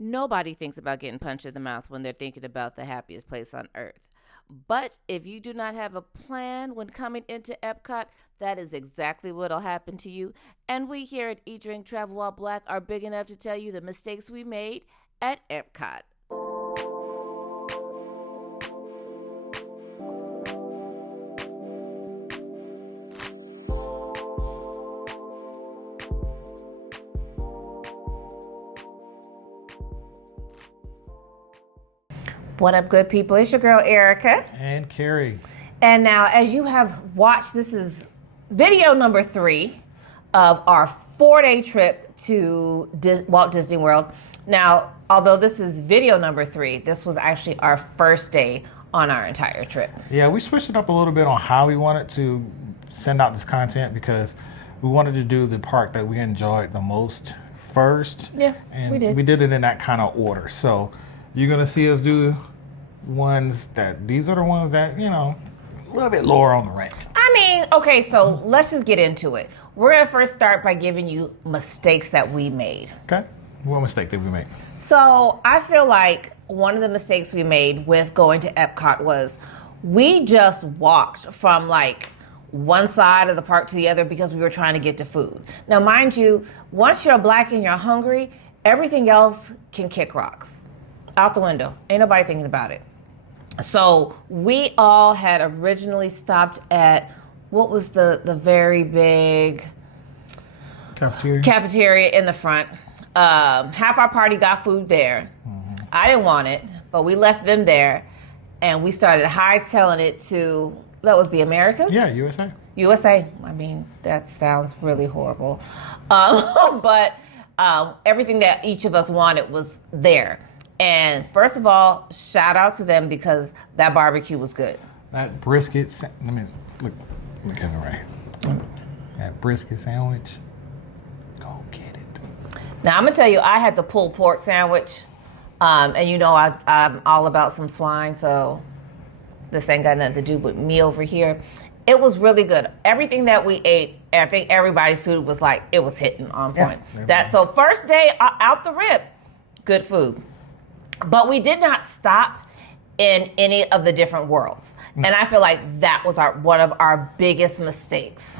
Nobody thinks about getting punched in the mouth when they're thinking about the happiest place on earth. But if you do not have a plan when coming into Epcot, that is exactly what'll happen to you. And we here at Eat Drink Travel While Black are big enough to tell you the mistakes we made at Epcot. What up, good people? It's your girl, Erica. And Carrie. And now, as you have watched, this is video number 3 of our 4-day trip to Walt Disney World. Now, although this is video number 3, this was actually our first day on our entire trip. Yeah, we switched it up a little bit on how we wanted to send out this content because we wanted to do the park that we enjoyed the most first. Yeah, and we did. We did it in that kind of order. So you're going to see us do these are the ones that, you know, a little bit lower on the rank. I mean, okay, so let's just get into it. We're going to first start by giving you mistakes that we made. Okay. What mistake did we make? So I feel like one of the mistakes we made with going to Epcot was we just walked from like one side of the park to the other because we were trying to get to food. Now, mind you, once you're black and you're hungry, everything else can kick rocks out the window. Ain't nobody thinking about it. So we all had originally stopped at, what was the very big cafeteria in the front. Half our party got food there. Mm-hmm. I didn't want it, but we left them there and we started hightailing it to, that was the Americas? Yeah, USA. USA. I mean, that sounds really horrible. But everything that each of us wanted was there. And first of all, shout out to them because that barbecue was good. That brisket, let me look at it right. That brisket sandwich, go get it. Now I'm gonna tell you, I had the pulled pork sandwich, and you know I'm all about some swine, so this ain't got nothing to do with me over here. It was really good. Everything that we ate, I think everybody's food was like, it was hitting on point. Yeah, so first day out the rip, good food. But we did not stop in any of the different worlds. And I feel like that was one of our biggest mistakes.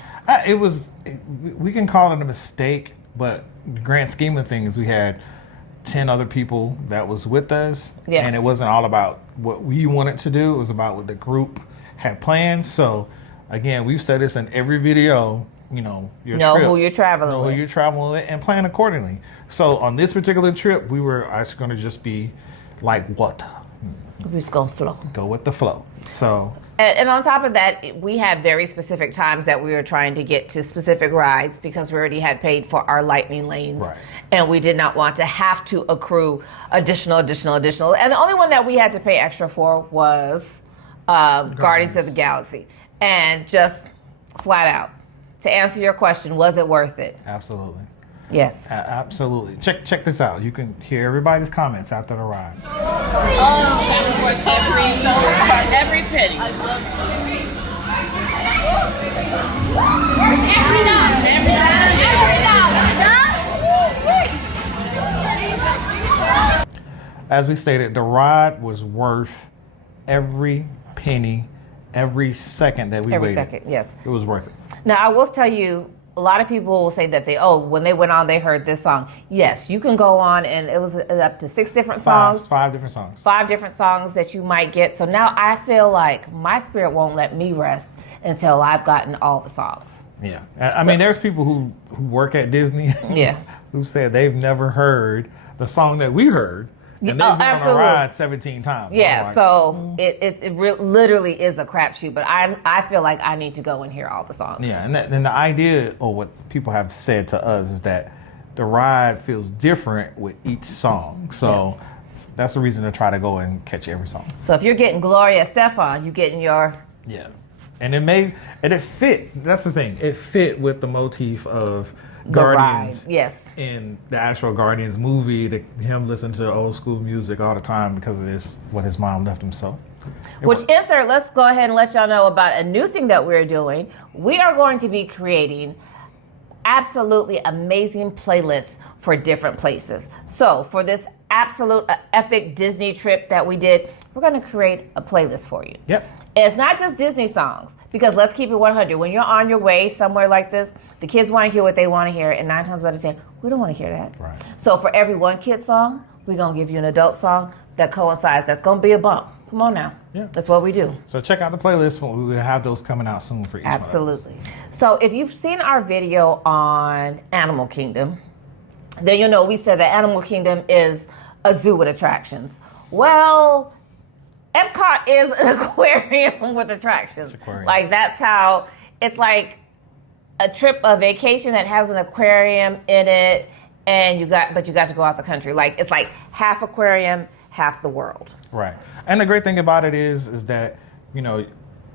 We can call it a mistake, but the grand scheme of things, we had 10 other people that was with us. Yeah. And it wasn't all about what we wanted to do. It was about what the group had planned. So again, we've said this in every video, you know, who you're traveling with. Know who you're traveling with and plan accordingly. So on this particular trip, we were actually going to just be like water. We're just going to flow. Go with the flow. So. And on top of that, we had very specific times that we were trying to get to specific rides because we already had paid for our lightning lanes. Right. And we did not want to have to accrue additional. And the only one that we had to pay extra for was Guardians of the Galaxy. And just flat out, to answer your question, was it worth it? Absolutely. Yes. Absolutely. Check this out. You can hear everybody's comments after the ride. Oh, that was worth every penny. Every dollar. As we stated, the ride was worth every penny, every second that we waited. Every second, yes. It was worth it. Now, I will tell you, a lot of people will say that when they went on, they heard this song. Yes, you can go on, and it was up to 6 different songs. Five different songs. 5 different songs that you might get. So now I feel like my spirit won't let me rest until I've gotten all the songs. Yeah. I mean, there's people who work at Disney who said they've never heard the song that we heard. And they've been on a ride 17 times. Yeah, like, so it literally is a crapshoot, but I feel like I need to go and hear all the songs. Yeah, and the idea, or what people have said to us, is that the ride feels different with each song. So that's the reason to try to go and catch every song. So if you're getting Gloria Estefan, you're getting your... Yeah, and it fit, that's the thing, it fit with the motif of Guardians. Ride. Yes. In the actual Guardians movie, him listening to old school music all the time because of this, what his mom left him. So let's go ahead and let y'all know about a new thing that we're doing. We are going to be creating absolutely amazing playlists for different places. So for this absolute epic Disney trip that we did, we're going to create a playlist for you. Yep. And it's not just Disney songs, because let's keep it 100. When you're on your way somewhere like this, the kids want to hear what they want to hear, and 9 times out of 10, we don't want to hear that. Right. So for every one kid song, we're going to give you an adult song that coincides. That's going to be a bump. Come on now. Yeah. That's what we do. So check out the playlist. We will have those coming out soon for each one of those. Absolutely. So if you've seen our video on Animal Kingdom, then you know we said that Animal Kingdom is a zoo with attractions. Well, Epcot is an aquarium with attractions. It's aquarium. Like that's how it's like a trip, a vacation that has an aquarium in it, and you got to go out the country. Like it's like half aquarium, half the world. Right. And the great thing about it is that, you know,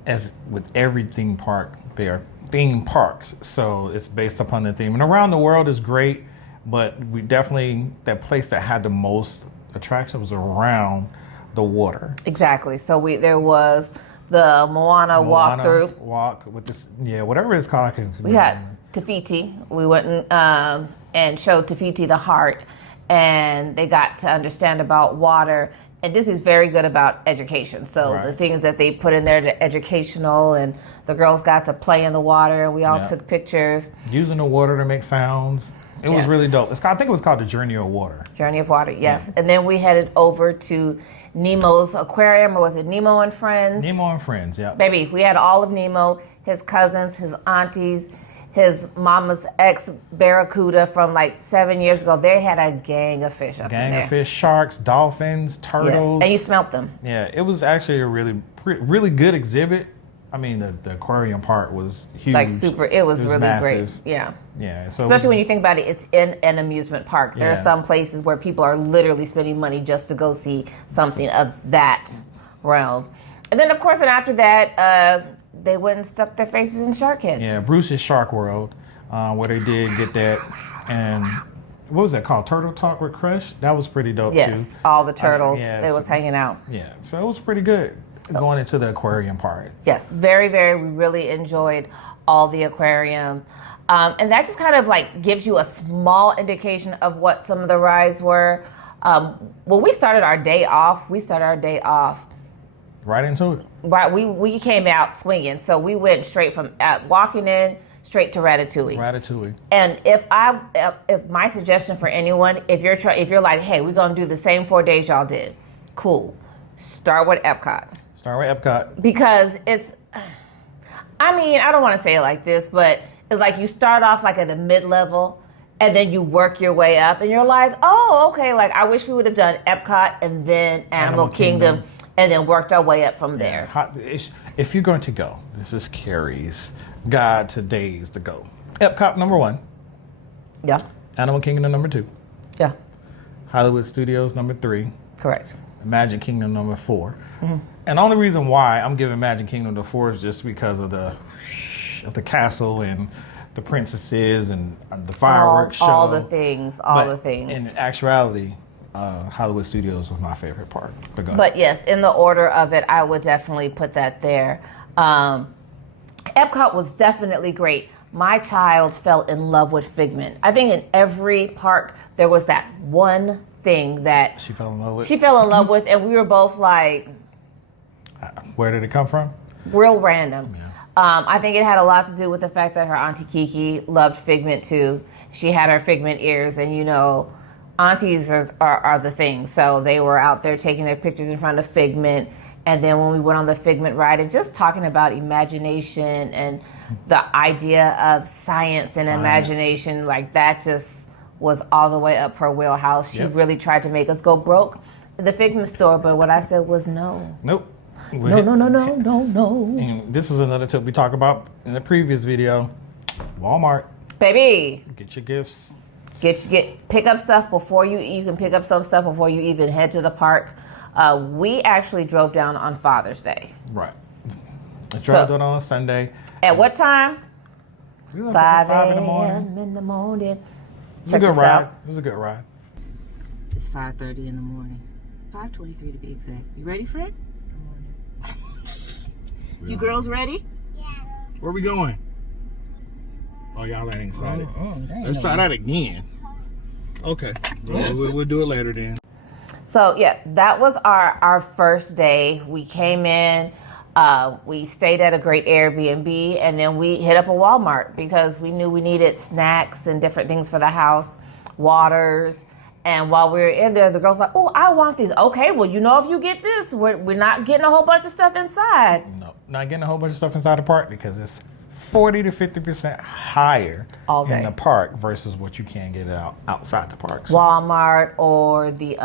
as with every theme park, they are theme parks. So it's based upon the theme. And around the world is great, but we definitely, that place that had the most attraction was around the water. Exactly. So there was the Moana walkthrough. Walk with this, whatever it's called. We had Te-Fiti. We went and showed Te-Fiti the heart, and they got to understand about water. And Disney's very good about education. So the things that they put in there, the educational, and the girls got to play in the water. We all took pictures. Using the water to make sounds. It was really dope. I think it was called the Journey of Water. Journey of Water, yes. Yeah. And then we headed over to Nemo's aquarium, or was it Nemo and Friends? Nemo and Friends, yeah. Baby, we had all of Nemo, his cousins, his aunties, his mama's ex-barracuda from like 7 years ago. They had a gang of fish up in there. Gang of fish, sharks, dolphins, turtles. Yes, and you smelt them. Yeah, it was actually a really good exhibit. I mean, the aquarium part was huge. Like super, it was really massive. great. Yeah. Yeah. So especially when you think about it, it's in an amusement park. There are some places where people are literally spending money just to go see something of that realm. And then, of course, and after that, they went and stuck their faces in shark heads. Yeah, Bruce's Shark World, where they did get that. And what was that called? Turtle Talk with Crush? That was pretty dope, too. Yes, all the turtles. They was hanging out. Yeah, so it was pretty good going into the aquarium part. Yes, very, very. We really enjoyed all the aquarium. And that just kind of like gives you a small indication of what some of the rides were. When we started our day off, right into it. Right, we came out swinging, so we went straight from walking in straight to Ratatouille. Ratatouille. And if my suggestion for anyone, if you're like, hey, we're gonna do the same 4 days y'all did, cool. Start with Epcot. Because it's, I mean, I don't want to say it like this, but it's like you start off like at a mid-level, and then you work your way up, and you're like, oh, okay, like I wish we would have done Epcot and then Animal Kingdom. And then worked our way up from there. If you're going to go, this is Carrie's guide to days to go. Epcot number 1. Yeah. Animal Kingdom number 2. Yeah. Hollywood Studios number 3. Correct. Magic Kingdom number 4. Mm-hmm. And the only reason why I'm giving Magic Kingdom the 4 is just because of the castle and the princesses and the fireworks show. All the things. In actuality, Hollywood Studios was my favorite part. But yes, in the order of it, I would definitely put that there. Epcot was definitely great. My child fell in love with Figment. I think in every park there was that one thing that she fell in love with. And we were both like, where did it come from? Real random. Yeah. I think it had a lot to do with the fact that her auntie Kiki loved Figment too. She had her Figment ears, and you know, aunties are the thing. So they were out there taking their pictures in front of Figment. And then when we went on the Figment ride and just talking about imagination and the idea of science and imagination, like that just was all the way up her wheelhouse. She really tried to make us go broke at the Figment store, but what I said was no. Nope. No. And this is another tip we talked about in the previous video. Walmart. Baby. Get your gifts. Pick up stuff before you can pick up some stuff before you even head to the park. We actually drove down on Father's Day. Right. I drove down on Sunday. At what time? 5 in the morning. It was a good ride. It was a good ride. It's 5:30 in the morning. 5:23 to be exact. You ready, Fred? You girls ready? Yeah. Where are we going? Oh, y'all ain't excited. Let's try that again. Okay. We'll do it later then. So yeah, that was our first day. We came in, we stayed at a great Airbnb, and then we hit up a Walmart because we knew we needed snacks and different things for the house, waters. And while we were in there, the girl's like, "Oh, I want these." Okay, well, if you get this, we're not getting a whole bunch of stuff inside. No, not getting a whole bunch of stuff inside the park because it's 40 to 50% higher All day in the park versus what you can get outside the park. So Walmart or the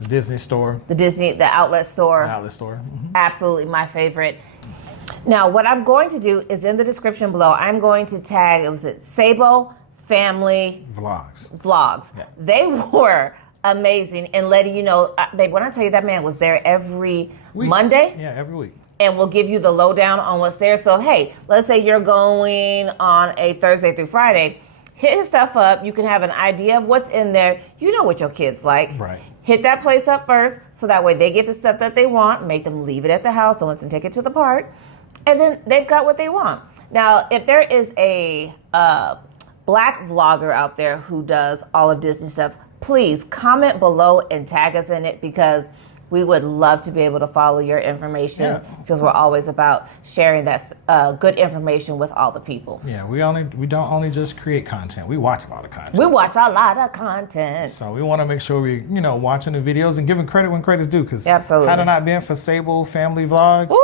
Disney store. the outlet store. Outlet store. Mm-hmm. Absolutely my favorite. Now, what I'm going to do is in the description below, I'm going to tag, Sabo Family Vlogs. Yeah. They were amazing and letting you know, babe, when I tell you that man was there every Monday. Yeah, every week. And we'll give you the lowdown on what's there. So, hey, let's say you're going on a Thursday through Friday. Hit his stuff up. You can have an idea of what's in there. You know what your kids like. Right. Hit that place up first so that way they get the stuff that they want. Make them leave it at the house. Don't let them take it to the park. And then they've got what they want. Now, if there is a Black vlogger out there who does all of Disney stuff, please comment below and tag us in it because we would love to be able to follow your information because we're always about sharing that good information with all the people. Yeah, we don't only just create content. We watch a lot of content. We watch a lot of content. So we want to make sure we, watching the videos and giving credit when credit's due. Because absolutely, had it not been for Sable Family Vlogs,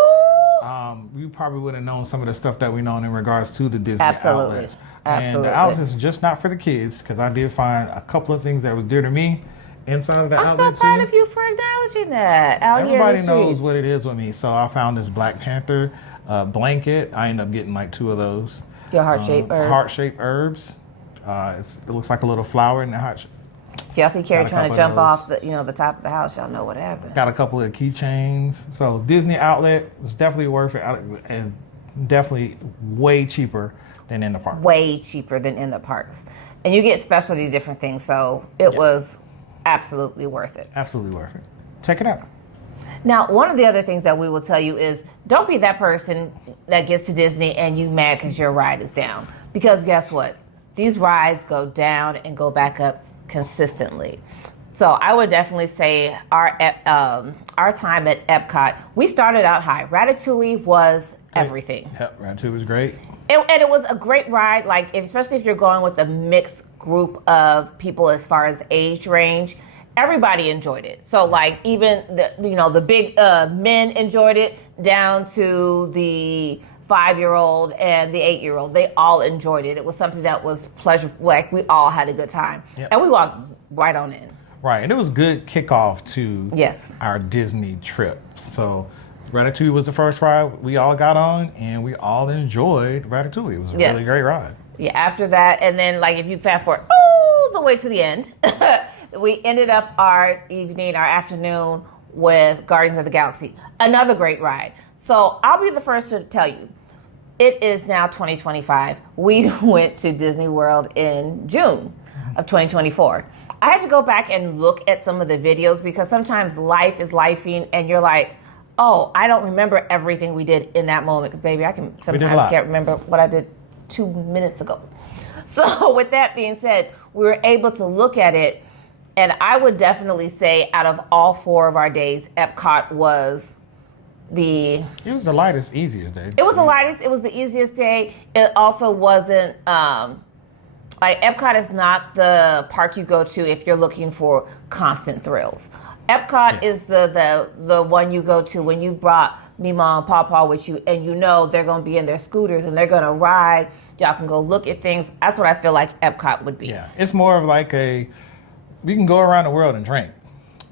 we probably would have known some of the stuff that we know in regards to the Disney outlets. Absolutely. And the outlets is just not for the kids because I did find a couple of things that was dear to me inside of the outlet too. I'm so proud of you for acknowledging that. Everybody knows what it is with me. So I found this Black Panther blanket. I ended up getting like 2 of those. Your heart-shaped herb. Heart-shaped herbs. It looks like a little flower in the heart. If y'all see Carrie trying to jump off the top of the house, y'all know what happened. Got a couple of keychains. So Disney outlet was definitely worth it and definitely way cheaper than in the park. Way cheaper than in the parks. And you get specialty different things. So it was absolutely worth it. Absolutely worth it. Check it out. Now, one of the other things that we will tell you is don't be that person that gets to Disney and you mad because your ride is down. Because guess what? These rides go down and go back up consistently. So I would definitely say our time at Epcot, we started out high. Ratatouille was everything. Yep, Ratatouille was great. And it was a great ride, especially if you're going with a mixed group of people as far as age range. Everybody enjoyed it. So even the big men enjoyed it down to the 5-year-old and the 8-year-old. They all enjoyed it. It was something that was pleasurable. We all had a good time. Yep. And we walked right on in. Right. And it was good kickoff to our Disney trip. So Ratatouille was the first ride we all got on, and we all enjoyed Ratatouille. It was a really great ride. Yeah, after that, and then if you fast forward all the way to the end, we ended up our afternoon with Guardians of the Galaxy. Another great ride. So I'll be the first to tell you, it is now 2025. We went to Disney World in June of 2024. I had to go back and look at some of the videos because sometimes life is lifing and you're like, oh, I don't remember everything we did in that moment. Because, baby, I sometimes can't remember what I did 2 minutes ago. So with that being said, we were able to look at it. And I would definitely say out of all 4 of our days, Epcot was It was the lightest, easiest day. It was the lightest. It was the easiest day. It also wasn't... Epcot is not the park you go to if you're looking for constant thrills. Epcot is the one you go to when you've brought Mima and Pawpaw with you and they're going to be in their scooters and they're going to ride. Y'all can go look at things. That's what I feel like Epcot would be. Yeah, it's more of we can go around the world and drink,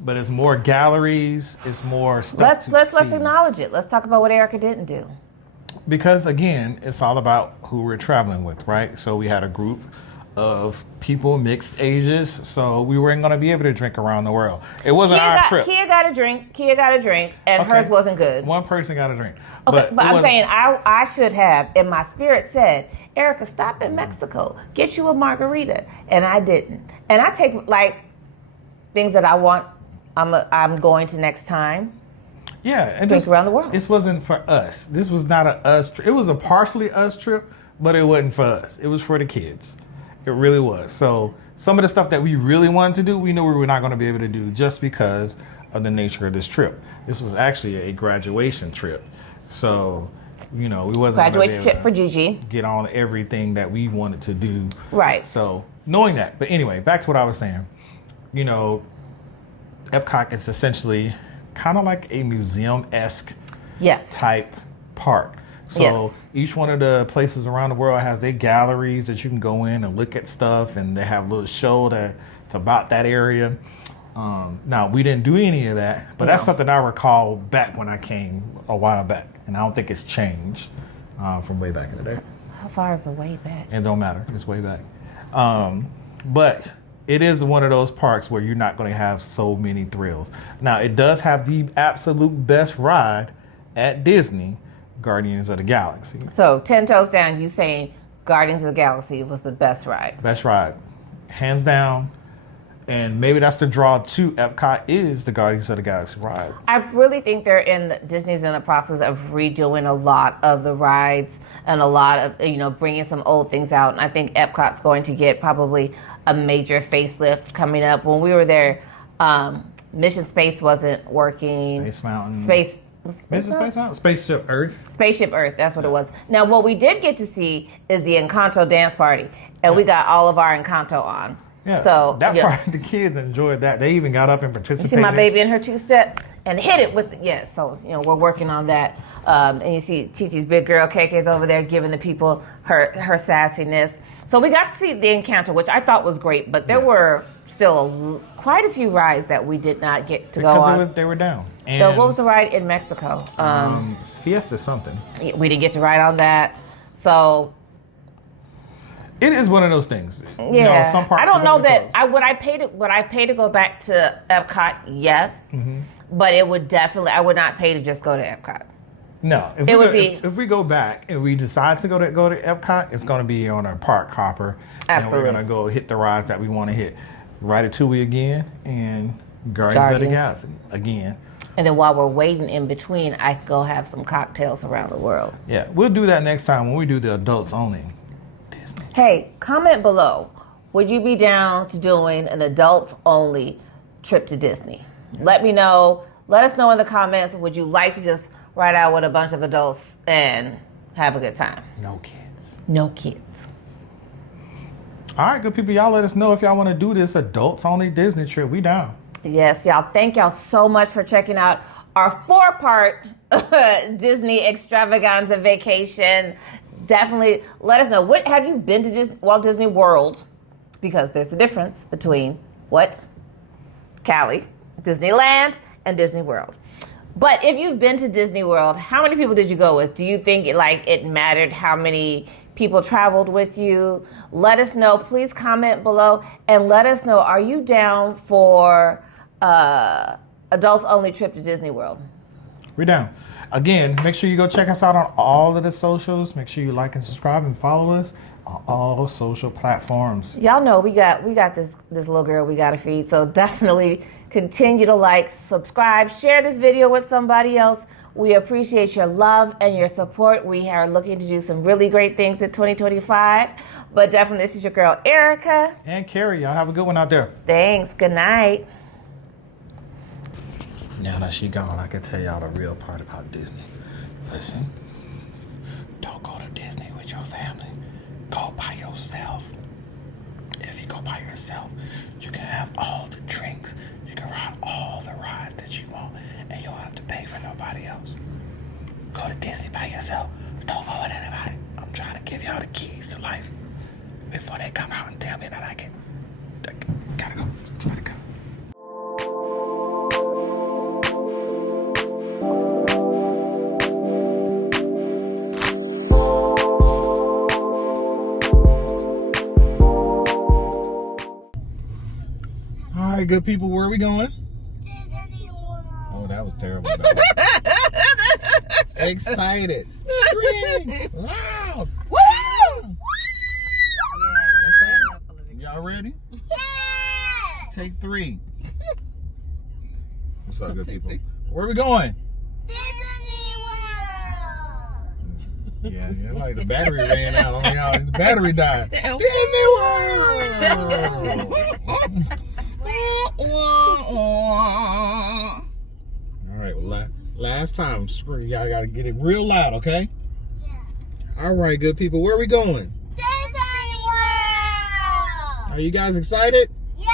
but it's more galleries, it's more stuff Let's acknowledge it. Let's talk about what Erica didn't do. Because again, it's all about who we're traveling with, right? So we had a group of people mixed ages, so we weren't going to be able to drink around the world. It wasn't our trip. Kia got a drink, and hers wasn't good. One person got a drink. Okay, but I'm saying I should have, and my spirit said, Erica, stop in Mexico, get you a margarita, and I didn't. And I take things that I want. I'm going to next time. Yeah, and drink around the world. This wasn't for us. This was not a us trip. It was a partially us trip, but it wasn't for us. It was for the kids. It really was. So some of the stuff that we really wanted to do, we knew we were not going to be able to do just because of the nature of this trip. This was actually a graduation trip. So, we wasn't graduation trip for Gigi. Get on everything that we wanted to do. Right. So, knowing that. But anyway, back to what I was saying. Epcot is essentially kind of like a museum-esque type park. So each one of the places around the world has their galleries that you can go in and look at stuff, and they have a little show that's about that area. Now, we didn't do any of that, but that's something I recall back when I came a while back, and I don't think it's changed from way back in the day. How far is the way back? It don't matter. It's way back. But it is one of those parks where you're not going to have so many thrills. Now, it does have the absolute best ride at Disney, Guardians of the Galaxy. So 10 toes down, you saying Guardians of the Galaxy was the best ride? Best ride, hands down. And maybe that's the draw to Epcot is the Guardians of the Galaxy ride. I really think Disney's in the process of redoing a lot of the rides and a lot of, bringing some old things out. And I think Epcot's going to get probably a major facelift coming up. When we were there, Mission Space wasn't working. Space Mountain. Space Mountain? Spaceship Earth. Spaceship Earth, that's what it was. Now, what we did get to see is the Encanto dance party, and we got all of our Encanto on. Yeah, so that part, the kids enjoyed that. They even got up and participated. You see my baby in her two-step and hit it with, so, we're working on that. And you see Titi's big girl, KK's over there giving the people her sassiness. So we got to see the Encanto, which I thought was great, but there were still quite a few rides that we did not get to go on. Because they were down. And so what was the ride in Mexico? Fiesta something. We didn't get to ride on that. So it is one of those things. Yeah. Some parks I don't know that closed. would I pay to go back to Epcot? Yes. Mm-hmm. But I would not pay to just go to Epcot. No. If we go back and we decide to go to Epcot, it's going to be on our park hopper. Absolutely. And we're going to go hit the rides that we want to hit. Ratatouille again and Guardians of the Galaxy again. And then while we're waiting in between, I can go have some cocktails around the world. Yeah, we'll do that next time when we do the adults only Disney. Hey, comment below. Would you be down to doing an adults only trip to Disney? Let me know. Let us know in the comments. Would you like to just ride out with a bunch of adults and have a good time? No kids. No kids. All right, good people. Y'all let us know if y'all want to do this adults only Disney trip. We down. Yes, y'all. Thank y'all so much for checking out our 4-part Disney extravaganza vacation. Definitely let us know. What have you been to Walt Disney World? Because there's a difference between Cali, Disneyland, and Disney World. But if you've been to Disney World, how many people did you go with? Do you think it mattered how many people traveled with you? Let us know. Please comment below and let us know, are you down for adults only trip to Disney World? We're down. Again, make sure you go check us out on all of the socials. Make sure you like and subscribe and follow us on all social platforms. Y'all know we got this little girl we got to feed. So definitely continue to like, subscribe, share this video with somebody else. We appreciate your love and your support. We are looking to do some really great things in 2025. But definitely, this is your girl, Erica. And Carrie. Y'all have a good one out there. Thanks. Good night. Now that she gone, I can tell y'all the real part about Disney. Listen, don't go to Disney with your family. Go by yourself. If you go by yourself, you can have all the drinks. You can ride all the rides that you want, and you don't have to pay for nobody else. Go to Disney by yourself. Don't go with anybody. I'm trying to give y'all the keys to life before they come out and tell me that I gotta go. Gotta go. All right, good people, where are we going? Disney World. Oh, that was terrible. Excited. Scream loud. Woo! Okay. Y'all ready? Yes! Take 3. What's up, good people? Where are we going? Disney World. Yeah, like the battery ran out on y'all. The battery died. Disney World. All right, well, last time, screw y'all gotta get it real loud, okay? Yeah. All right, good people, where are we going? Disney World. Are you guys excited? Yes.